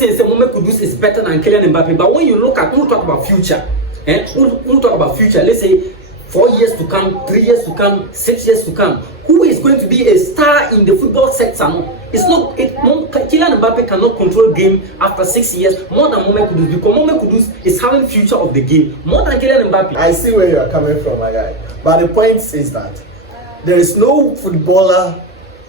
saying Mohammed Kudus is better than Kylian Mbappe, but when you look at, we'll talk about future. We'll talk about future. Let's say 4 years to come, 3 years to come, 6 years to come. Who is going to be a star in the football sector? It's not. Kylian Mbappe cannot control game after 6 years more than Mohammed Kudus, because Mohammed Kudus is having future of the game more than Kylian Mbappe. I see where you are coming from, my guy. But the point is that there is no footballer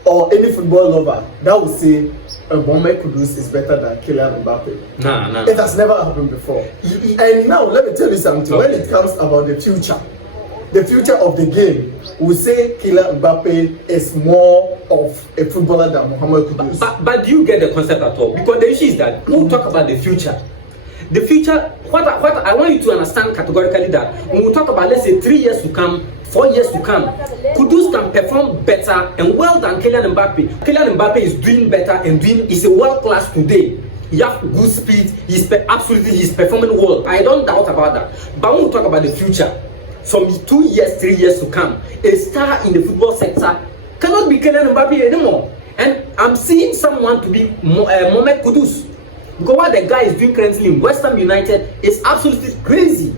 or any football lover that will say Mohammed Kudus is better than Kylian Mbappe. Nah. It has never happened before. And now let me tell you something. Okay. When it comes about the future of the game, we say Kylian Mbappe is more of a footballer than Mohammed Kudus. But do you get the concept at all? Because the issue is that we'll talk about the future. The future, what I want you to understand categorically that when we talk about, let's say, 3 years to come, 4 years to come, Kudus can perform better and well than Kylian Mbappe. Kylian Mbappe is doing better and is a world class today. He has good speed. He's performing well. I don't doubt about that. But when we talk about the future, from 2 years, 3 years to come, a star in the football sector cannot be Kylian Mbappe anymore. And I'm seeing someone to be Mohammed Kudus. Because what the guy is doing currently in West Ham United is absolutely crazy.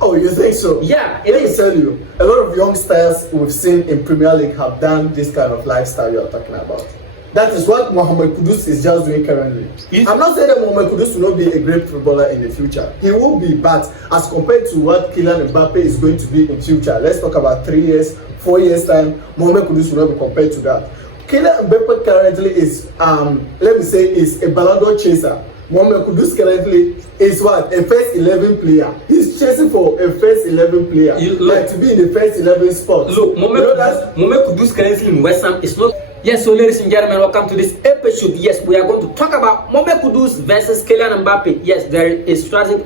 Oh, you think so? Yeah, Let me tell you, a lot of youngsters we've seen in Premier League have done this kind of lifestyle you're talking about. That is what Mohammed Kudus is just doing currently. I'm not saying that Mohammed Kudus will not be a great footballer in the future. He will be, but as compared to what Kylian Mbappe is going to be in future, let's talk about 3 years, 4 years time, Mohammed Kudus will not be compared to that. Kylian Mbappe currently is, let me say, is a Ballon d'Or chaser. Mohammed Kudus currently is what? A first 11 player. He's chasing for a first 11 player. Like to be in the first 11 spot. Look, Mohammed Kudus currently in West Ham is not. Yes, so ladies and gentlemen, welcome to this episode. Yes, we are going to talk about Mohammed Kudus versus Kylian Mbappe. Yes, there is strategic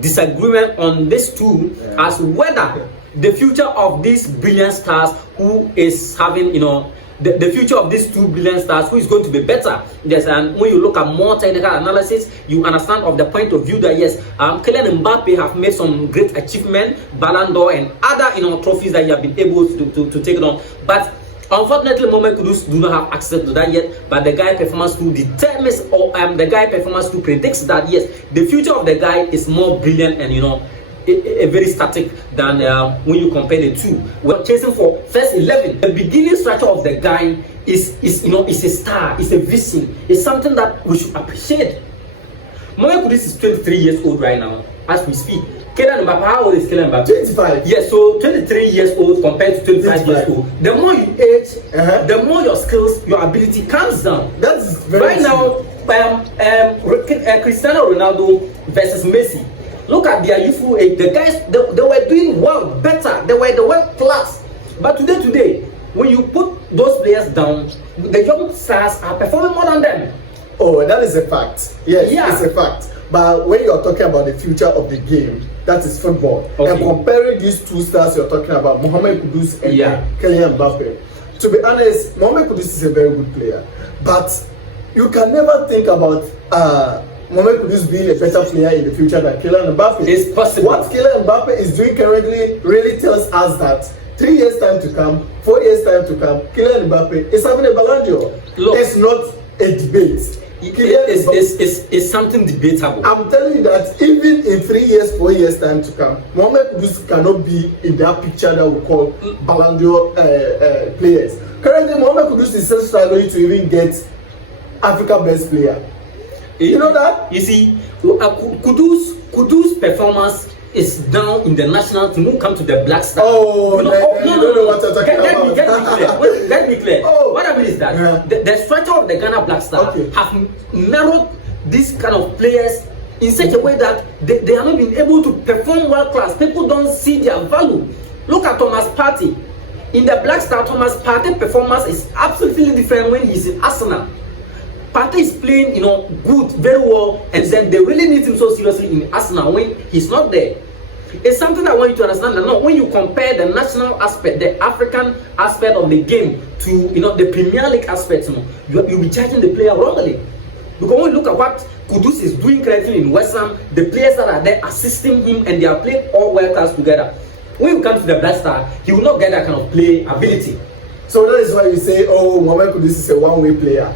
disagreement on this two as whether the future of these brilliant stars who is having, the future of these two brilliant stars, who is going to be better. Yes, and when you look at more technical analysis, you understand of the point of view that yes, Kylian Mbappe have made some great achievement, Ballon d'Or and other trophies that he have been able to take on. But unfortunately, Mohammed Kudus do not have access to that yet. But the guy performance 2 determines, or the guy performance 2 predicts that yes, the future of the guy is more brilliant and a very static than when you compare the two. We're chasing for first 11. The beginning structure of the guy is a star, is a vision, it's something that we should appreciate. Mohammed Kudus is 23 years old right now as we speak. Kylian Mbappe, how old is Kylian Mbappe? 25. Yes, so 23 years old compared to 25 years old. The more you age, the more your skills, your ability comes down. That's very right now. Cristiano Ronaldo versus Messi. Look at their youthful age. The guys, they were doing well, better. They were the world class. But today, when you put those players down, the young stars are performing more than them. Oh, that is a fact. Yes, it's a fact. But when you're talking about the future of the game, that is football. Okay. And comparing these two stars you're talking about, Mohammed Kudus and Kylian Mbappe. To be honest, Mohammed Kudus is a very good player. But you can never think about Mohammed Kudus being a better player in the future than Kylian Mbappe. It's possible. What Kylian Mbappe is doing currently really tells us that 3 years time to come, 4 years time to come, Kylian Mbappe is having a Ballon d'Or. It's not a debate. It's something debatable. I'm telling you that even in 3 years, 4 years time to come, Mohammed Kudus cannot be in that picture that we call Ballon d'Or players. Currently, Mohammed Kudus is still struggling to even get Africa Best Player. You know that? You see, Kudus' performance is down in the national team. Who come to the Black Star? No, what you're talking about. Let me clear. Oh. What I mean is that the structure of the Ghana Black Star have narrowed these kind of players in such a way that they have not been able to perform world class. People don't see their value. Look at Thomas Partey. In the Black Star, Thomas Partey's performance is absolutely different when he's in Arsenal. Partey is playing, good, very well, and then they really need him so seriously in Arsenal when he's not there. It's something I want you to understand that when you compare the national aspect, the African aspect of the game to the Premier League aspect, you'll be judging the player wrongly. Because when you look at what Kudus is doing currently in West Ham, the players that are there assisting him and they are playing all world class together. When you come to the Black Star, he will not get that kind of play ability. So that is why you say, Mohammed Kudus is a one-way player.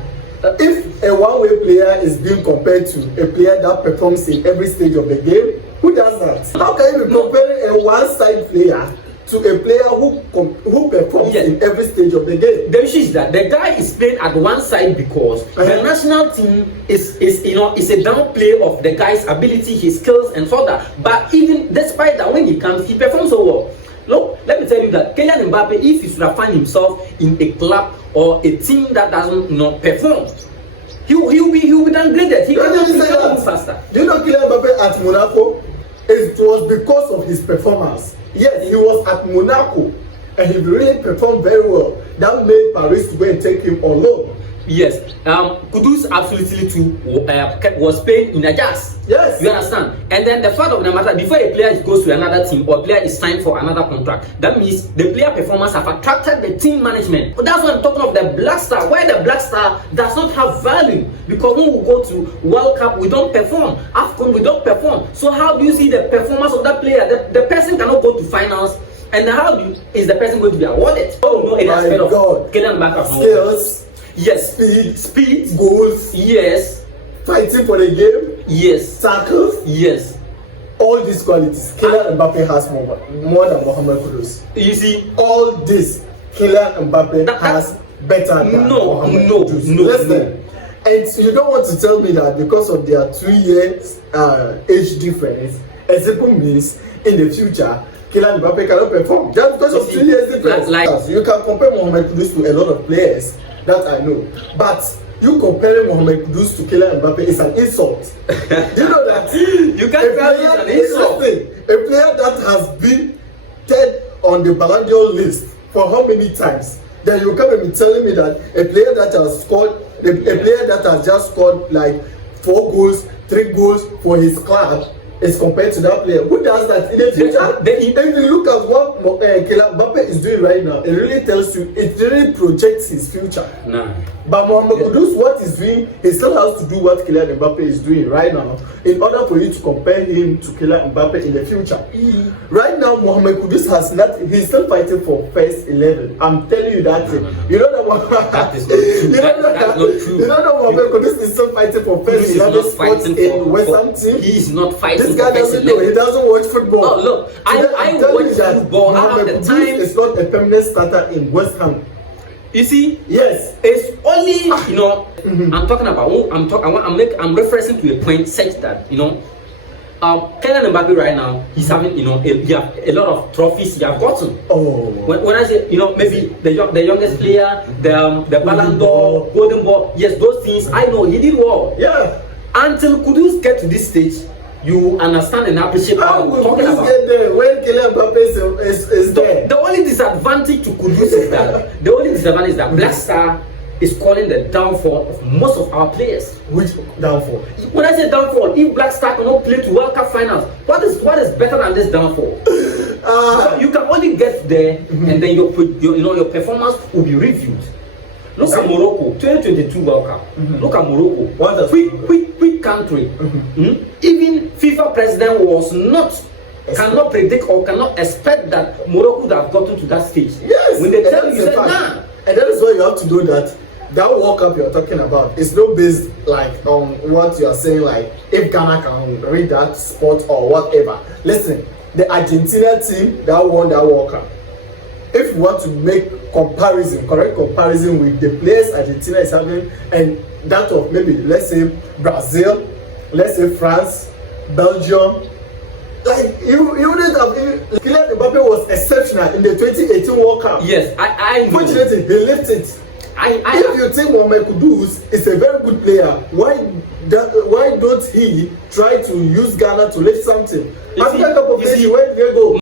If a one-way player is being compared to a player that performs in every stage of the game, who does that? How can you be comparing a one-side player to a player who performs in every stage of the game? The issue is that the guy is playing at one side because the national team is a downplay of the guy's ability, his skills, and so that. But even despite that, when he comes, he performs so well. Look, let me tell you that Kylian Mbappe, if he should have found himself in a club or a team that doesn't perform, he'll be downgraded. He cannot move faster. Do you know Kylian Mbappe at Monaco? It was because of his performance. Yes, he was at Monaco and he really performed very well. That made Paris to go and take him on loan. Yes, Kudus absolutely too was playing in Ajax. Yes, you understand. And then the fact of the matter, before a player goes to another team or a player is signed for another contract, that means the player performance have attracted the team management. That's what I'm talking of, the Black Star. Why the Black Star does not have value? Because when we go to World Cup, we don't perform. AFCON, we don't perform. So how do you see the performance of that player? The person cannot go to finals. And how is the person going to be awarded? Oh no, any aspect of Kylian Mbappe skills. Yes, speed, goals. Yes, fighting for the game. Yes, tackles. Yes, all these qualities Kylian Mbappe has more than Mohammed Kudus. You see, all this Kylian Mbappe has better than Mohammed Kudus. Listen, and you don't want to tell me that because of their 2 years age difference, it simply means in the future Kylian Mbappe cannot perform just because of 2 years difference. You can compare Mohammed Kudus to a lot of players that I know, but you comparing Mohammed Kudus to Kylian Mbappe is an insult. Do you know that? You can't tell me it's an insult. A player that has been third on the Ballon d'Or list for how many times? Then you come and be telling me that a player that has scored, a player that has just scored like 4 goals, 3 goals for his club is compared to that player. Who does that in the future? If you look at what Kylian Mbappe is doing right now, it really tells you, it really projects his future. Nah. But Mohammed Kudus, what he's doing, he still has to do what Kylian Mbappe is doing right now in order for you to compare him to Kylian Mbappe in the future. Right now, Mohammed Kudus has not, he's still fighting for first 11. I'm telling you that thing. You know that that is not true. That's not true. You don't know Mohammed Kudus is still fighting for first 11 spots in West Ham team. He is not fighting. This guy doesn't know. He doesn't watch football. Oh look, I watch football. I have the time. It's not a permanent starter in West Ham. You see, yes, it's only I'm talking about. I'm referencing to a point such that Kylian Mbappe right now he's having a lot of trophies he have gotten. Oh, when I say maybe the youngest player, the Ballon d'Or, Golden Ball, yes, those things I know he did well. Yeah, until Kudus get to this stage, you understand and appreciate what I'm talking about. Get there when Kylian Mbappe is there. The only disadvantage to Kudus is that Black Star is calling the downfall of most of our players. Which downfall? When I say downfall, if Black Star cannot play to World Cup finals, what is better than this downfall? You can only get there, and then your performance will be reviewed. Look at Morocco, 2022 World Cup. Look at Morocco, quick country. Even FIFA president cannot predict or cannot expect that Morocco would have gotten to that stage. Yes, when they tell you, nah. And that is why you have to know that World Cup you're talking about is not based like on what you are saying, like if Ghana can read that spot or whatever. Listen, the Argentina team that won that World Cup, if you want to make correct comparison with the players Argentina is having and that of maybe let's say Brazil, let's say France, Belgium, like you wouldn't have. Kylian Mbappe was exceptional in the 2018 World Cup. Yes, I know. Fortunately, he left it. If you think Mohammed Kudus is a very good player, why don't he try to use Ghana to lift something? After a couple of days, where did they go?